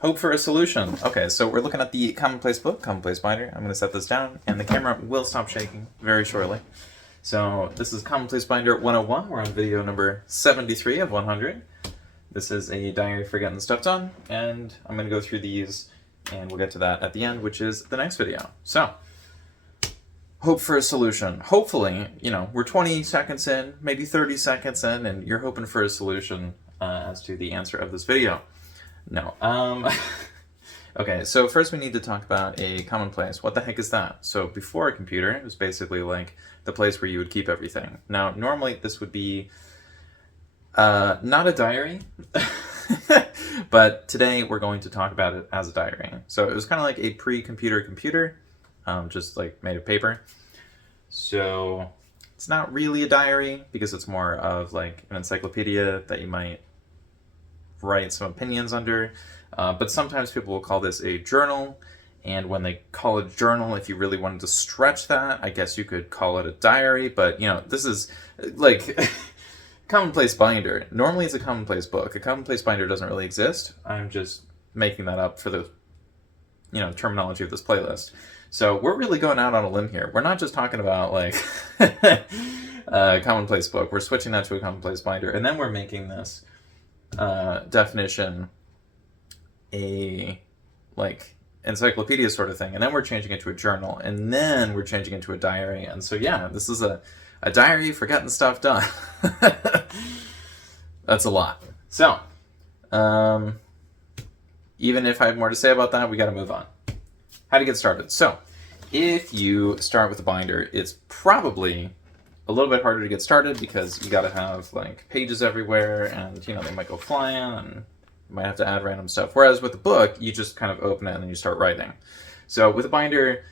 Hope for a solution. Okay, so we're looking at the commonplace book, commonplace binder. I'm going to set this down, and the camera will stop shaking very shortly. So this is commonplace binder 101. We're on video number 73 of 100. This is a diary for getting stuff done, and I'm going to go through these, and we'll get to that at the end, which is the next video. So, hope for a solution. Hopefully, we're 20 seconds in, maybe 30 seconds in, and you're hoping for a solution as to the answer of this video. No. Okay, so first we need to talk about a commonplace. What the heck is that? So before a computer, it was basically like the place where you would keep everything. Now, normally this would be not a diary, but today we're going to talk about it as a diary. So it was kind of like a pre-computer computer, just like made of paper. So it's not really a diary because it's more of like an encyclopedia that you might write some opinions under, but sometimes people will call this a journal, and when they call it journal, if you really wanted to stretch that, I guess you could call it a diary, but this is like commonplace binder. Normally it's a commonplace book. A commonplace binder doesn't really exist. I'm just making that up for the terminology of this playlist. So we're really going out on a limb here. We're not just talking about like a commonplace book. We're switching that to a commonplace binder, and then we're making this definition a like encyclopedia sort of thing, and then we're changing it to a journal, and then we're changing it to a diary. And so yeah, this is a diary for getting stuff done. That's a lot. So even if I have more to say about that, we got to move on. How to get started. So if you start with a binder, it's probably a little bit harder to get started because you got to have like pages everywhere, and they might go flying, and you might have to add random stuff. Whereas with a book, you just kind of open it and then you start writing. So with a binder,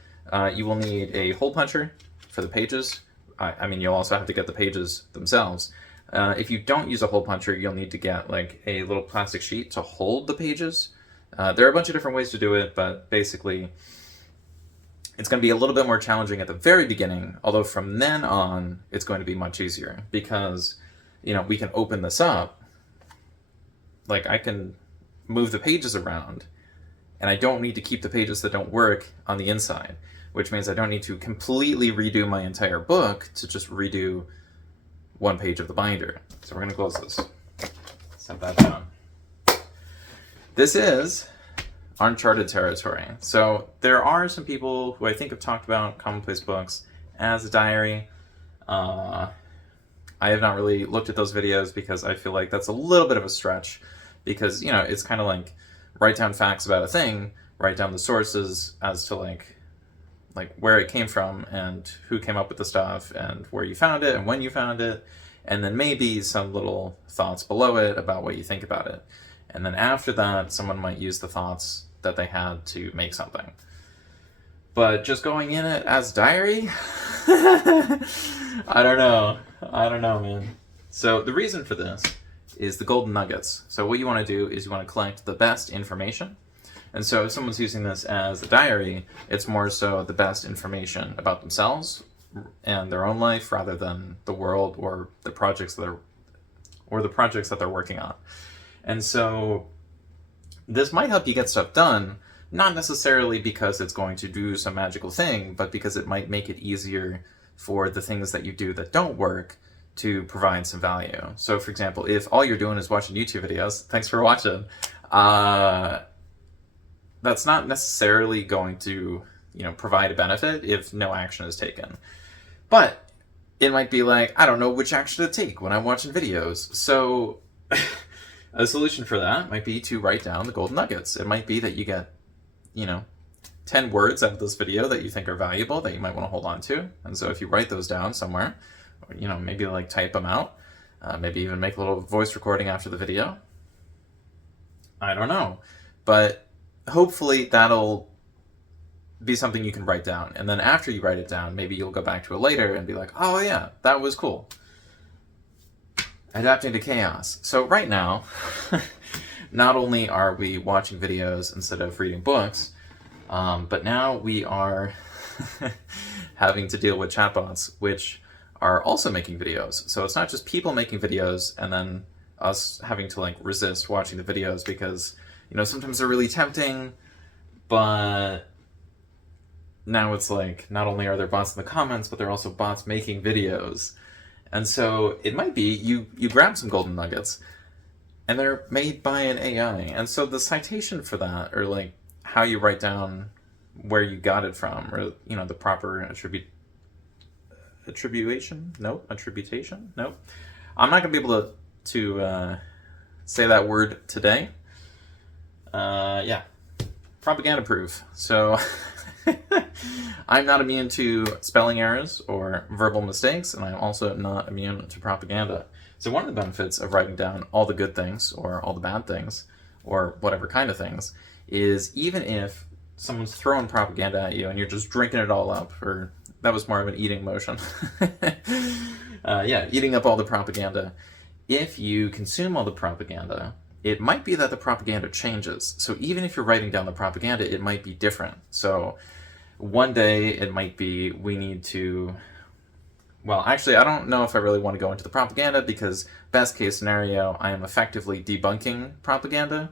you will need a hole puncher for the pages. I mean, you'll also have to get the pages themselves. If you don't use a hole puncher, you'll need to get like a little plastic sheet to hold the pages. There are a bunch of different ways to do it, but basically it's going to be a little bit more challenging at the very beginning, although from then on, it's going to be much easier because, we can open this up. Like, I can move the pages around, and I don't need to keep the pages that don't work on the inside, which means I don't need to completely redo my entire book to just redo one page of the binder. So we're going to close this. Set that down. This is Uncharted Territory. So there are some people who I think have talked about commonplace books as a diary. I have not really looked at those videos because I feel like that's a little bit of a stretch because, it's kind of like write down facts about a thing, write down the sources as to like where it came from and who came up with the stuff and where you found it and when you found it, and then maybe some little thoughts below it about what you think about it. And then after that, someone might use the thoughts that they had to make something. But just going in it as diary? I don't know, man. So the reason for this is the golden nuggets. So what you want to do is you want to collect the best information. And so if someone's using this as a diary, it's more so the best information about themselves and their own life rather than the world or the projects that they're working on. And so this might help you get stuff done, not necessarily because it's going to do some magical thing, but because it might make it easier for the things that you do that don't work to provide some value. So for example, if all you're doing is watching YouTube videos, thanks for watching, that's not necessarily going to, provide a benefit if no action is taken. But it might be like, I don't know which action to take when I'm watching videos. So a solution for that might be to write down the golden nuggets. It might be that you get, 10 words out of this video that you think are valuable that you might want to hold on to. And so if you write those down somewhere, maybe like type them out, maybe even make a little voice recording after the video. I don't know. But hopefully that'll be something you can write down. And then after you write it down, maybe you'll go back to it later and be like, oh yeah, that was cool. Adapting to chaos. So right now, not only are we watching videos instead of reading books, but now we are having to deal with chatbots, which are also making videos. So it's not just people making videos and then us having to resist watching the videos because You know, sometimes they're really tempting, but now it's like, not only are there bots in the comments, but there are also bots making videos. And so it might be you grab some golden nuggets, and they're made by an AI. And so the citation for that, or like how you write down where you got it from, or, you know, the proper attribution? Nope. Attributation? Nope. I'm not going to be able to say that word today. Yeah. Propaganda proof. So I'm not immune to spelling errors or verbal mistakes, and I'm also not immune to propaganda. So one of the benefits of writing down all the good things or all the bad things or whatever kind of things is, even if someone's throwing propaganda at you and you're just drinking it all up, or that was more of an eating motion. Yeah, eating up all the propaganda. If you consume all the propaganda, it might be that the propaganda changes. So even if you're writing down the propaganda, it might be different. So one day it might be, we need to, well, actually, I don't know if I really want to go into the propaganda, because best case scenario, I am effectively debunking propaganda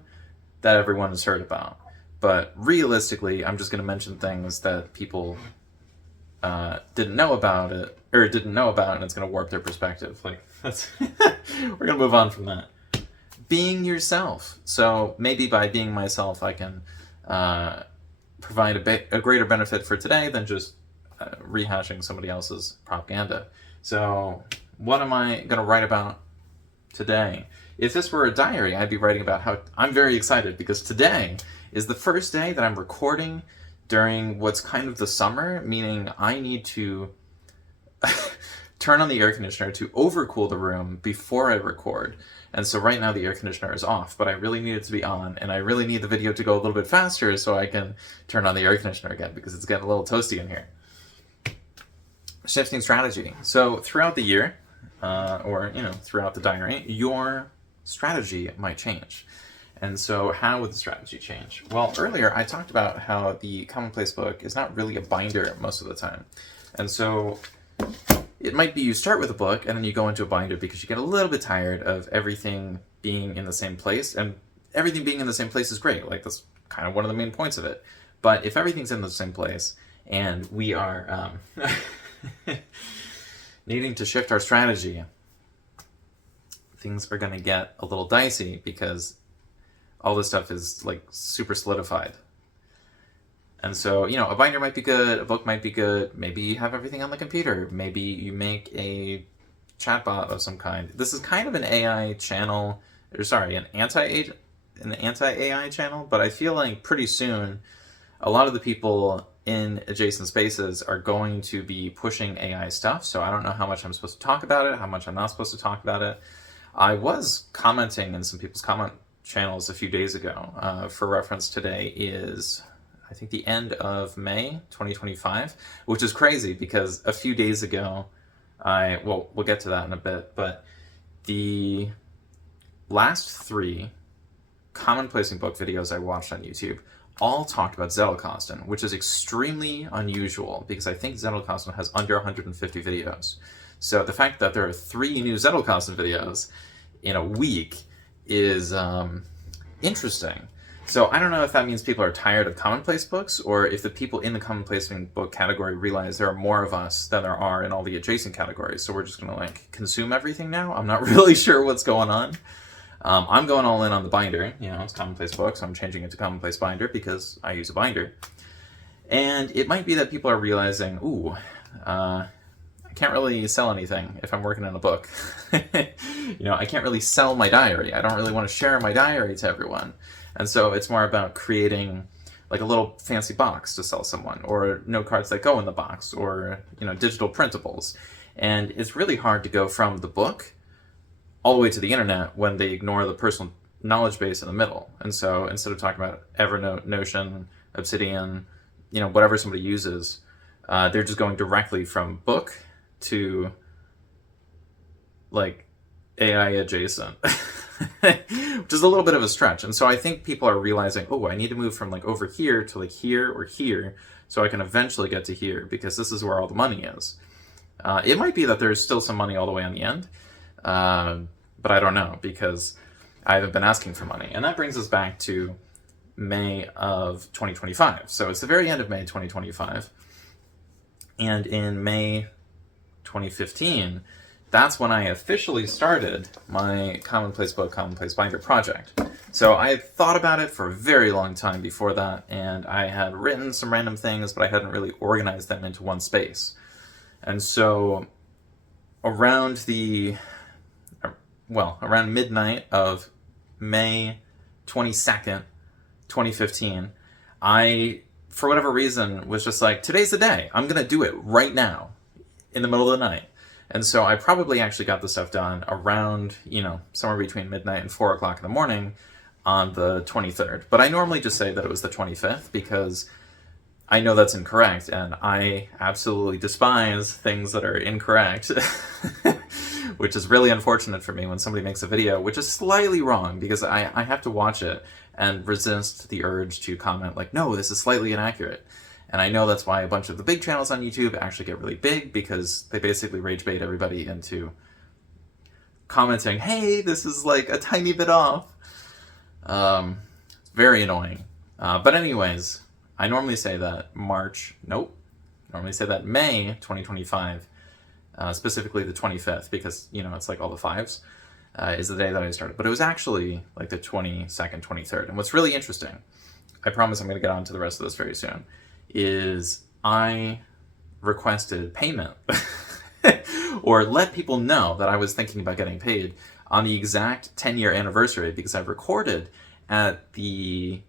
that everyone has heard about. But realistically, I'm just going to mention things that people didn't know about it, or didn't know about, and it's going to warp their perspective. Like, that's we're going to move on from that. Being yourself. So maybe by being myself, I can provide a greater benefit for today than just rehashing somebody else's propaganda. So what am I going to write about today? If this were a diary, I'd be writing about how I'm very excited, because today is the first day that I'm recording during what's kind of the summer, meaning I need to turn on the air conditioner to overcool the room before I record. And so right now the air conditioner is off, but I really need it to be on, and I really need the video to go a little bit faster so I can turn on the air conditioner again, because it's getting a little toasty in here. Shifting strategy. So throughout the year, or, you know, throughout the diary, your strategy might change. And so how would the strategy change? Well, earlier I talked about how the commonplace book is not really a binder most of the time. And so it might be you start with a book and then you go into a binder because you get a little bit tired of everything being in the same place. And everything being in the same place is great. Like, that's kind of one of the main points of it. But if everything's in the same place and we are needing to shift our strategy, things are going to get a little dicey, because all this stuff is like super solidified. And so, you know, a binder might be good, a book might be good, maybe you have everything on the computer, maybe you make a chatbot of some kind. This is kind of an AI channel, or sorry, an anti-AI channel, but I feel like pretty soon a lot of the people in adjacent spaces are going to be pushing AI stuff, so I don't know how much I'm supposed to talk about it, how much I'm not supposed to talk about it. I was commenting in some people's comment channels a few days ago. For reference, today is, I think, the end of May 2025, which is crazy because a few days ago, well, we'll get to that in a bit, but the last 3 commonplacing book videos I watched on YouTube all talked about Zettelkasten, which is extremely unusual because I think Zettelkasten has under 150 videos. So the fact that there are 3 new Zettelkasten videos in a week is interesting. So I don't know if that means people are tired of commonplace books, or if the people in the commonplace book category realize there are more of us than there are in all the adjacent categories. So we're just going to like consume everything now. I'm not really sure what's going on. I'm going all in on the binder. You know, it's commonplace books. So I'm changing it to commonplace binder because I use a binder. And it might be that people are realizing, ooh, I can't really sell anything if I'm working on a book. You know, I can't really sell my diary. I don't really want to share my diary to everyone. And so it's more about creating like a little fancy box to sell someone, or note cards that go in the box, or, you know, digital printables. And it's really hard to go from the book all the way to the internet when they ignore the personal knowledge base in the middle. And so instead of talking about Evernote, Notion, Obsidian, you know, whatever somebody uses, they're just going directly from book to like AI adjacent, which is a little bit of a stretch. And so I think people are realizing, oh, I need to move from like over here to like here or here so I can eventually get to here, because this is where all the money is. It might be that there's still some money all the way on the end, but I don't know, because I haven't been asking for money. And that brings us back to May of 2025. So it's the very end of May 2025. And in May 2015, that's when I officially started my Commonplace Book, Commonplace Binder project. So I had thought about it for a very long time before that, and I had written some random things, but I hadn't really organized them into one space. And so around midnight of May 22nd, 2015, I, for whatever reason, was just like, today's the day. I'm going to do it right now in the middle of the night. And so I probably actually got the stuff done around, somewhere between midnight and 4 o'clock in the morning on the 23rd. But I normally just say that it was the 25th because I know that's incorrect, and I absolutely despise things that are incorrect, which is really unfortunate for me when somebody makes a video which is slightly wrong, because I have to watch it and resist the urge to comment like, no, this is slightly inaccurate. And I know that's why a bunch of the big channels on YouTube actually get really big, because they basically rage bait everybody into commenting, hey, this is like a tiny bit off. It's very annoying. But anyways, I normally say that normally say that May 2025, specifically the 25th, because, it's like all the fives, is the day that I started. But it was actually like the 22nd, 23rd. And what's really interesting, I promise I'm going to get on to the rest of this very soon, is I requested payment or let people know that I was thinking about getting paid on the exact 10-year anniversary, because I recorded at the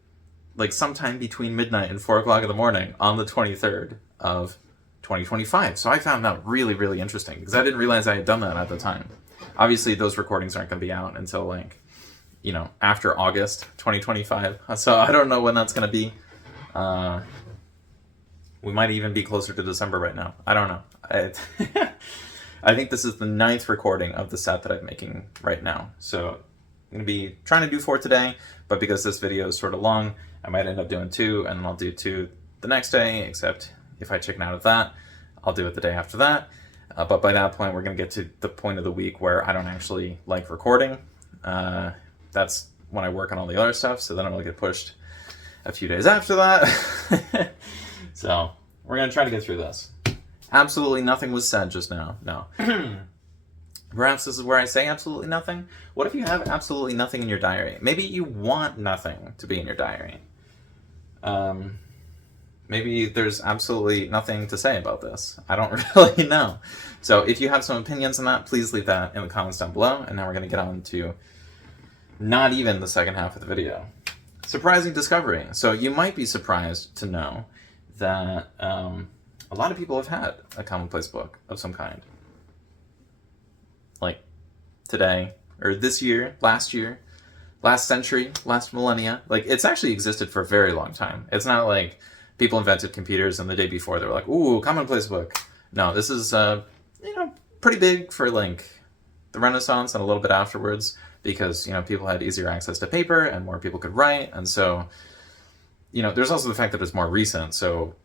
sometime between midnight and 4 o'clock in the morning on the 23rd of 2025. So I found that really, really interesting, because I didn't realize I had done that at the time. Obviously, those recordings aren't going to be out until after August 2025. So I don't know when that's going to be. We might even be closer to December right now. I don't know. I think this is the 9th recording of the set that I'm making right now. So I'm going to be trying to do 4 today, but because this video is sort of long, I might end up doing 2, and then I'll do 2 the next day, except if I chicken out of that, I'll do it the day after that. But by that point, we're going to get to the point of the week where I don't actually like recording. That's when I work on all the other stuff, so then it'll get pushed a few days after that. So we're going to try to get through this. Absolutely nothing was said just now. No. Perhaps this is where I say absolutely nothing. What if you have absolutely nothing in your diary? Maybe you want nothing to be in your diary. Maybe there's absolutely nothing to say about this. I don't really know. So if you have some opinions on that, please leave that in the comments down below. And now we're going to get on to not even the second half of the video. Surprising discovery. So you might be surprised to know that a lot of people have had a commonplace book of some kind. Like today, or this year, last century, last millennia. Like, it's actually existed for a very long time. It's not like people invented computers and the day before they were like, ooh, commonplace book. No, this is, pretty big for like the Renaissance and a little bit afterwards, because, people had easier access to paper and more people could write. And so, there's also the fact that it's more recent. So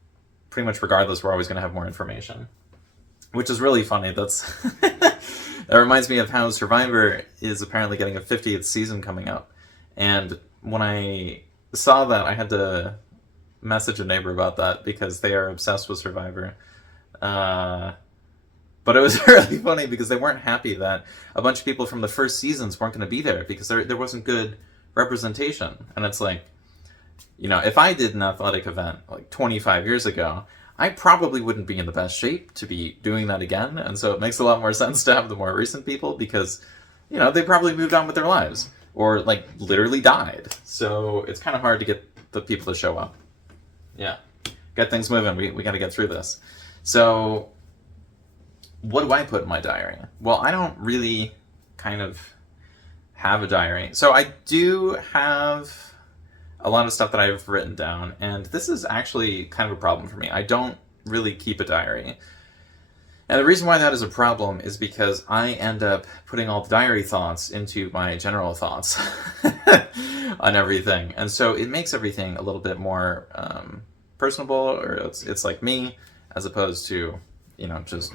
pretty much regardless, we're always going to have more information, which is really funny. That's that reminds me of how Survivor is apparently getting a 50th season coming up. And when I saw that, I had to message a neighbor about that, because they are obsessed with Survivor. But it was really funny because they weren't happy that a bunch of people from the first seasons weren't going to be there, because there wasn't good representation. And it's like, if I did an athletic event like 25 years ago, I probably wouldn't be in the best shape to be doing that again. And so it makes a lot more sense to have the more recent people, because, they probably moved on with their lives or like literally died. So it's kind of hard to get the people to show up. Yeah. Get things moving. We got to get through this. So what do I put in my diary? Well, I don't really kind of have a diary. So I do have a lot of stuff that I've written down, and this is actually kind of a problem for me. I don't really keep a diary. And the reason why that is a problem is because I end up putting all the diary thoughts into my general thoughts on everything. And so it makes everything a little bit more personable, or it's like me, as opposed to, just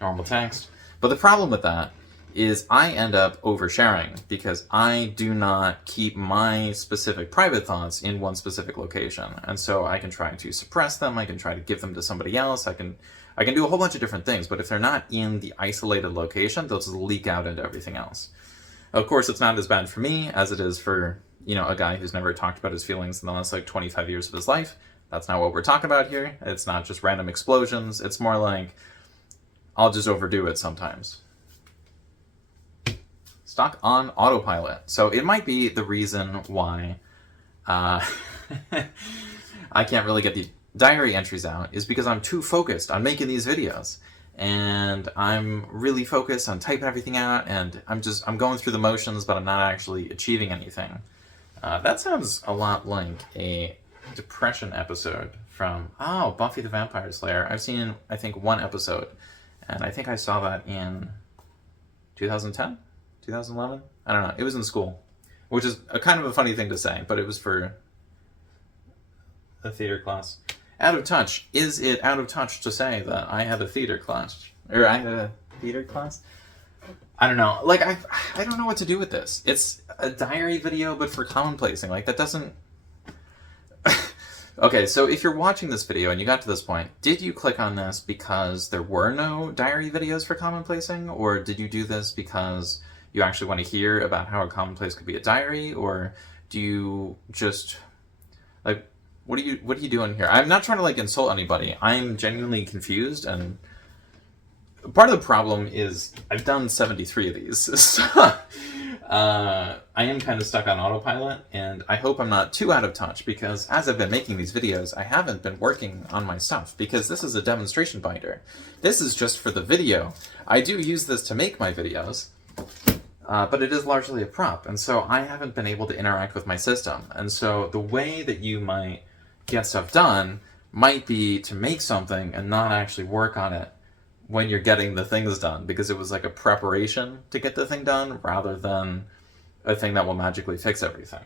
normal text. But the problem with that is I end up oversharing because I do not keep my specific private thoughts in one specific location. And so I can try to suppress them, I can try to give them to somebody else, I can do a whole bunch of different things, but if they're not in the isolated location, they'll just leak out into everything else. Of course, it's not as bad for me as it is for, a guy who's never talked about his feelings in the last 25 years of his life. That's not what we're talking about here. It's not just random explosions. It's more like, I'll just overdo it sometimes. Stock on autopilot. So it might be the reason why I can't really get the diary entries out is because I'm too focused on making these videos. And I'm really focused on typing everything out, and I'm going through the motions, but I'm not actually achieving anything. That sounds a lot like a depression episode from, Buffy the Vampire Slayer. I've seen, I think, one episode, and I think I saw that in 2010? 2011? I don't know. It was in school, which is a kind of a funny thing to say, but it was for a theater class. Out of touch. Is it out of touch to say that I had a theater class? Or I had a theater class? I don't know. I don't know what to do with this. It's a diary video, but for commonplacing. That doesn't... Okay, so if you're watching this video and you got to this point, did you click on this because there were no diary videos for commonplacing? Or did you do this because you actually want to hear about how a commonplace could be a diary? Or do you just... What are you doing here? I'm not trying to insult anybody. I'm genuinely confused, and part of the problem is I've done 73 of these. So I am kind of stuck on autopilot, and I hope I'm not too out of touch because as I've been making these videos, I haven't been working on my stuff because this is a demonstration binder. This is just for the video. I do use this to make my videos, but it is largely a prop, and so I haven't been able to interact with my system. And so the way that you might get stuff done might be to make something and not actually work on it when you're getting the things done, because it was like a preparation to get the thing done rather than a thing that will magically fix everything.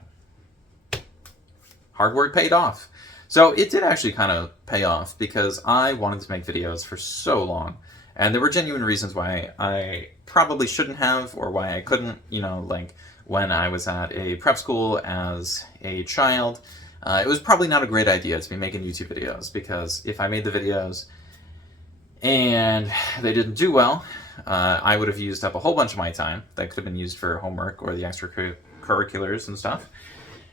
Hard work paid off. So it did actually kind of pay off because I wanted to make videos for so long, and there were genuine reasons why I probably shouldn't have, or why I couldn't, when I was at a prep school as a child. It was probably not a great idea to be making YouTube videos, because if I made the videos and they didn't do well, I would have used up a whole bunch of my time that could have been used for homework or the extracurriculars and stuff.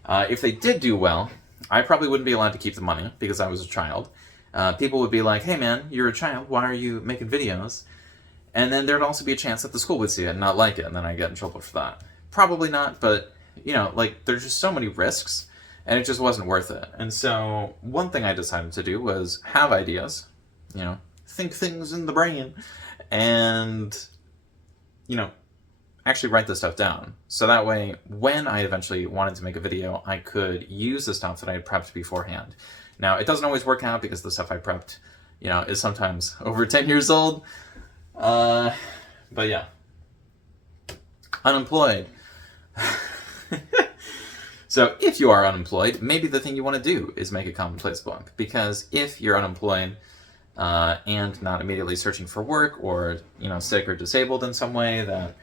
If they did do well, I probably wouldn't be allowed to keep the money because I was a child. People would be like, hey man, you're a child, why are you making videos? And then there'd also be a chance that the school would see it and not like it, and then I'd get in trouble for that. Probably not, but, there's just so many risks, and it just wasn't worth it. And so one thing I decided to do was have ideas, think things in the brain, and, actually write this stuff down. So that way, when I eventually wanted to make a video, I could use the stuff that I had prepped beforehand. Now, it doesn't always work out because the stuff I prepped, is sometimes over 10 years old. But yeah. Unemployed. So if you are unemployed, maybe the thing you want to do is make a commonplace book. Because if you're unemployed and not immediately searching for work, or sick or disabled in some way that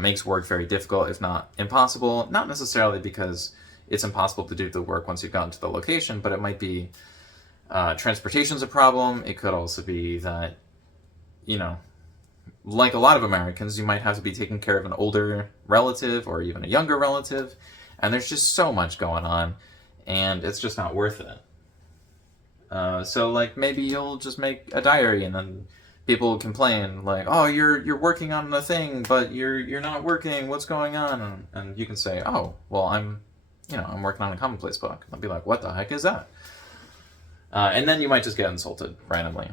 makes work very difficult, if not impossible, not necessarily because it's impossible to do the work once you've gotten to the location, but it might be transportation's a problem. It could also be that, like a lot of Americans, you might have to be taking care of an older relative or even a younger relative, and there's just so much going on, and it's just not worth it. So maybe you'll just make a diary, and then people will complain oh, you're working on a thing, but you're not working. What's going on? And you can say, oh, well, I'm working on a commonplace book. I'll be like, what the heck is that? And then you might just get insulted randomly.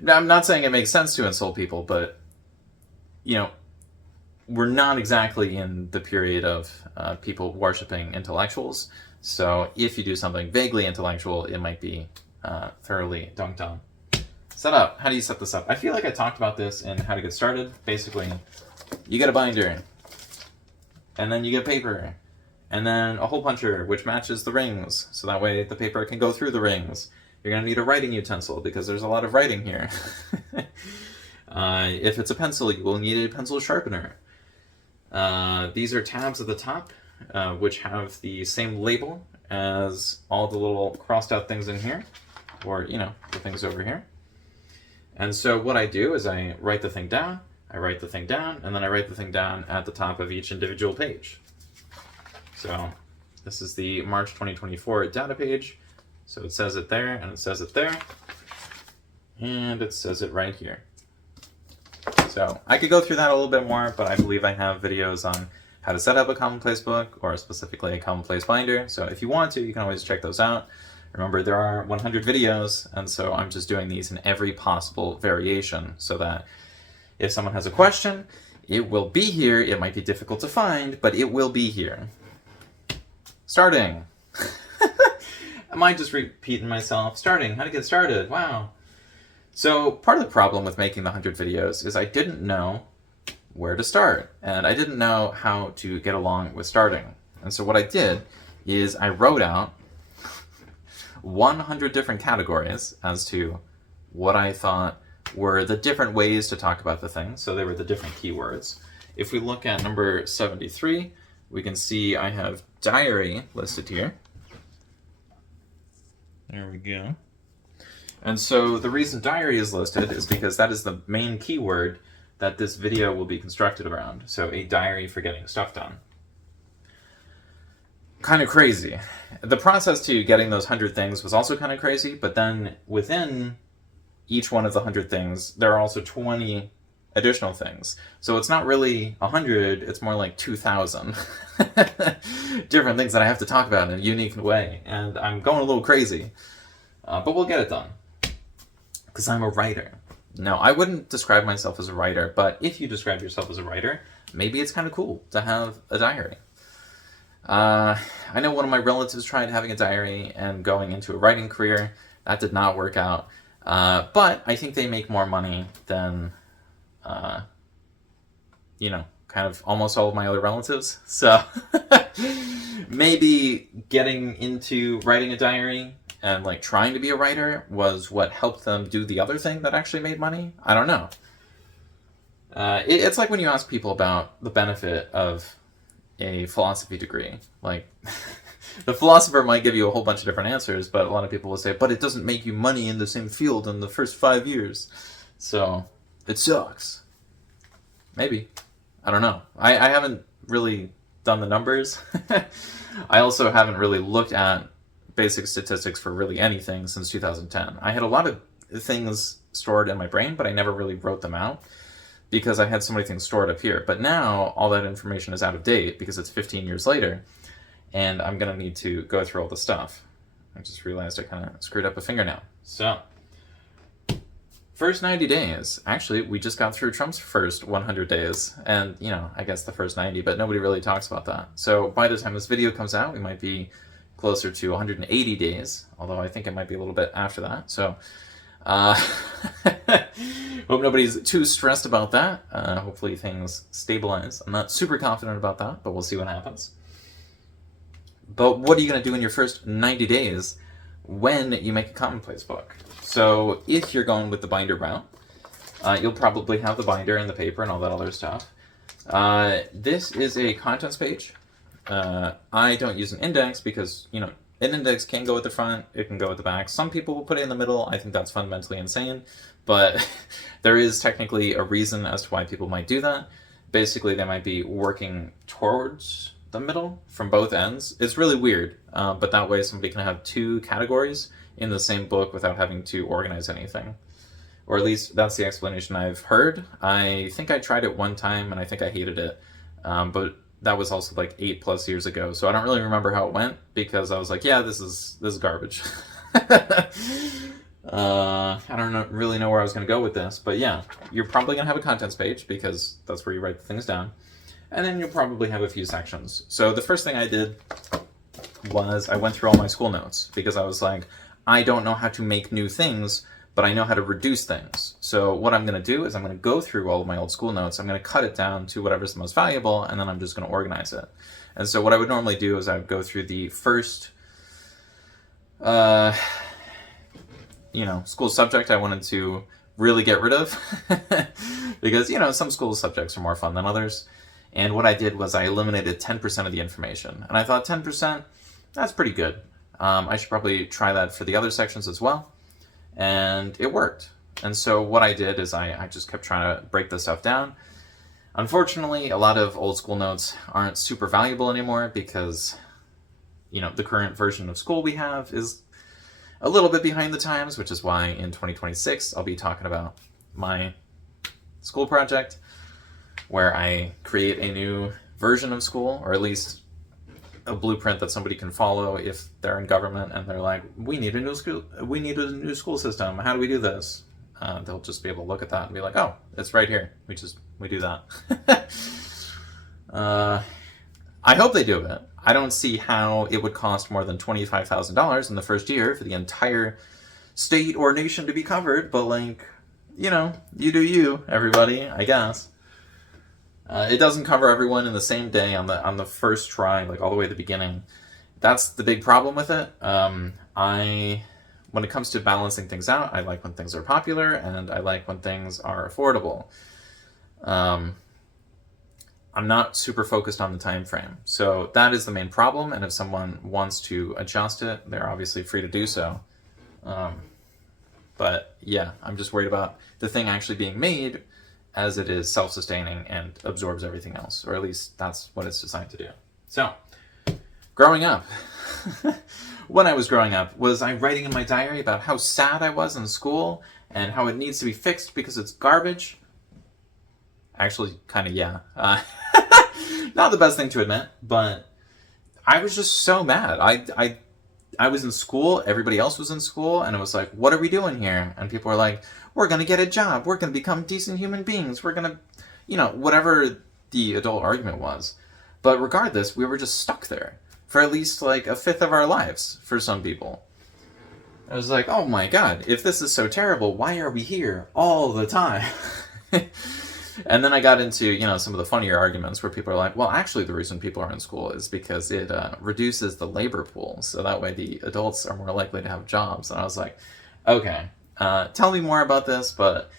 Now, I'm not saying it makes sense to insult people, but we're not exactly in the period of people worshiping intellectuals. So if you do something vaguely intellectual, it might be thoroughly dunked on. Set up. How do you set this up? I feel like I talked about this in How to Get Started. Basically, you get a binder, and then you get paper, and then a hole puncher, which matches the rings, so that way the paper can go through the rings. You're going to need a writing utensil, because there's a lot of writing here. If it's a pencil, you will need a pencil sharpener. These are tabs at the top, which have the same label as all the little crossed out things in here, or, you know, the things over here. And so what I do is I write the thing down, and then I write the thing down at the top of each individual page. So this is the March 2024 data page. So it says it there, and it says it there, and it says it right here. So I could go through that a little bit more, but I believe I have videos on how to set up a commonplace book, or specifically a commonplace binder. So if you want to, you can always check those out. Remember, there are 100 videos, and so I'm just doing these in every possible variation so that if someone has a question, it will be here. It might be difficult to find, but it will be here. Starting. Am I just repeating myself? Starting. How to get started. Wow. So part of the problem with making the 100 videos is I didn't know where to start, and I didn't know how to get along with starting. And so what I did is I wrote out 100 different categories as to what I thought were the different ways to talk about the thing. So they were the different keywords. If we look at number 73, we can see I have diary listed here. There we go. And so the reason diary is listed is because that is the main keyword that this video will be constructed around. So a diary for getting stuff done. Kind of crazy. The process to getting those 100 things was also kind of crazy, but then within each one of the 100 things, there are also 20 additional things. So it's not really 100, it's more like 2,000 different things that I have to talk about in a unique way. And I'm going a little crazy, but we'll get it done. Because I'm a writer. No, I wouldn't describe myself as a writer, but if you describe yourself as a writer, maybe it's kind of cool to have a diary. I know one of my relatives tried having a diary and going into a writing career. That did not work out. But I think they make more money than, you know, kind of almost all of my other relatives. So maybe getting into writing a diary and like trying to be a writer was what helped them do the other thing that actually made money. I don't know. It's like when you ask people about the benefit of a philosophy degree. Like, the philosopher might give you a whole bunch of different answers, but a lot of people will say, but it doesn't make you money in the same field in the first 5 years. So, it sucks. Maybe. I don't know. I haven't really done the numbers. I also haven't really looked at basic statistics for really anything since 2010. I had a lot of things stored in my brain, but I never really wrote them out because I had so many things stored up here. But now all that information is out of date because it's 15 years later, and I'm going to need to go through all the stuff. I just realized I kind of screwed up a fingernail. So, first 90 days. Actually, we just got through Trump's first 100 days, and, you know, I guess the first 90, but nobody really talks about that. So by the time this video comes out, we might be closer to 180 days, although I think it might be a little bit after that. So, hope nobody's too stressed about that. Hopefully things stabilize. I'm not super confident about that, but we'll see what happens. But what are you going to do in your first 90 days when you make a commonplace book? So if you're going with the binder route, you'll probably have the binder and the paper and all that other stuff. This is a contents page. I don't use an index because, you know, an index can go at the front, it can go at the back. Some people will put it in the middle. I think that's fundamentally insane, but there is technically a reason as to why people might do that. Basically, they might be working towards the middle from both ends. It's really weird, but that way somebody can have two categories in the same book without having to organize anything. Or at least that's the explanation I've heard. I think I tried it one time and I think I hated it, but that was also like 8+ years ago, so I don't really remember how it went because I was like, yeah, this is garbage. I don't really know where I was going to go with this, but yeah, you're probably going to have a contents page because that's where you write the things down, and then you'll probably have a few sections. So the first thing I did was I went through all my school notes because I was like, I don't know how to make new things, but I know how to reduce things. So what I'm going to do is I'm going to go through all of my old school notes, I'm going to cut it down to whatever's the most valuable, and then I'm just going to organize it. And so what I would normally do is I would go through the first, school subject I wanted to really get rid of because, you know, some school subjects are more fun than others. And what I did was I eliminated 10% of the information. And I thought 10%, that's pretty good. I should probably try that for the other sections as well. And it worked. And so what I did is I just kept trying to break this stuff down. Unfortunately, a lot of old school notes aren't super valuable anymore because, you know, the current version of school we have is a little bit behind the times, which is why in 2026 I'll be talking about my school project, where I create a new version of school, or at least a blueprint that somebody can follow if they're in government and they're like, we need a new school system. How do we do this? They'll just be able to look at that and be like, oh, it's right here. We do that. I hope they do it. I don't see how it would cost more than $25,000 in the first year for the entire state or nation to be covered, but like, you know, you do you, everybody, I guess. It doesn't cover everyone in the same day on the first try, like all the way at the beginning. That's the big problem with it. When it comes to balancing things out, I like when things are popular and I like when things are affordable. I'm not super focused on the time frame. So that is the main problem, and if someone wants to adjust it, they're obviously free to do so. But yeah, I'm just worried about the thing actually being made as it is self-sustaining and absorbs everything else, or at least that's what it's designed to do. So, growing up, when I was growing up, was I writing in my diary about how sad I was in school and how it needs to be fixed because it's garbage? Actually, kind of, yeah. Not the best thing to admit, but I was just so mad. I was in school, everybody else was in school, and it was like, what are we doing here? And people were like, we're going to get a job, we're going to become decent human beings, we're going to, you know, whatever the adult argument was. But regardless, we were just stuck there for at least like a fifth of our lives for some people. I was like, oh my god, if this is so terrible, why are we here all the time? And then I got into, you know, some of the funnier arguments where people are like, well, actually the reason people are in school is because it reduces the labor pool, so that way the adults are more likely to have jobs. And I was like, okay, tell me more about this, but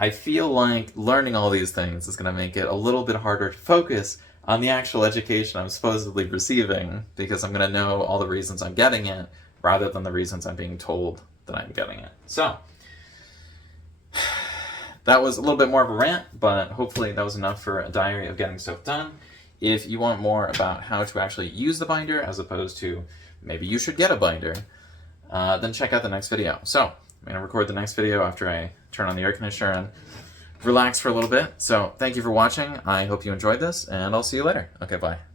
I feel like learning all these things is going to make it a little bit harder to focus on the actual education I'm supposedly receiving, because I'm going to know all the reasons I'm getting it, rather than the reasons I'm being told that I'm getting it. So, that was a little bit more of a rant, but hopefully that was enough for a diary of getting stuff done. If you want more about how to actually use the binder, as opposed to maybe you should get a binder, then check out the next video. So, I'm going to record the next video after I turn on the air conditioner and relax for a little bit. So, thank you for watching. I hope you enjoyed this, and I'll see you later. Okay, bye.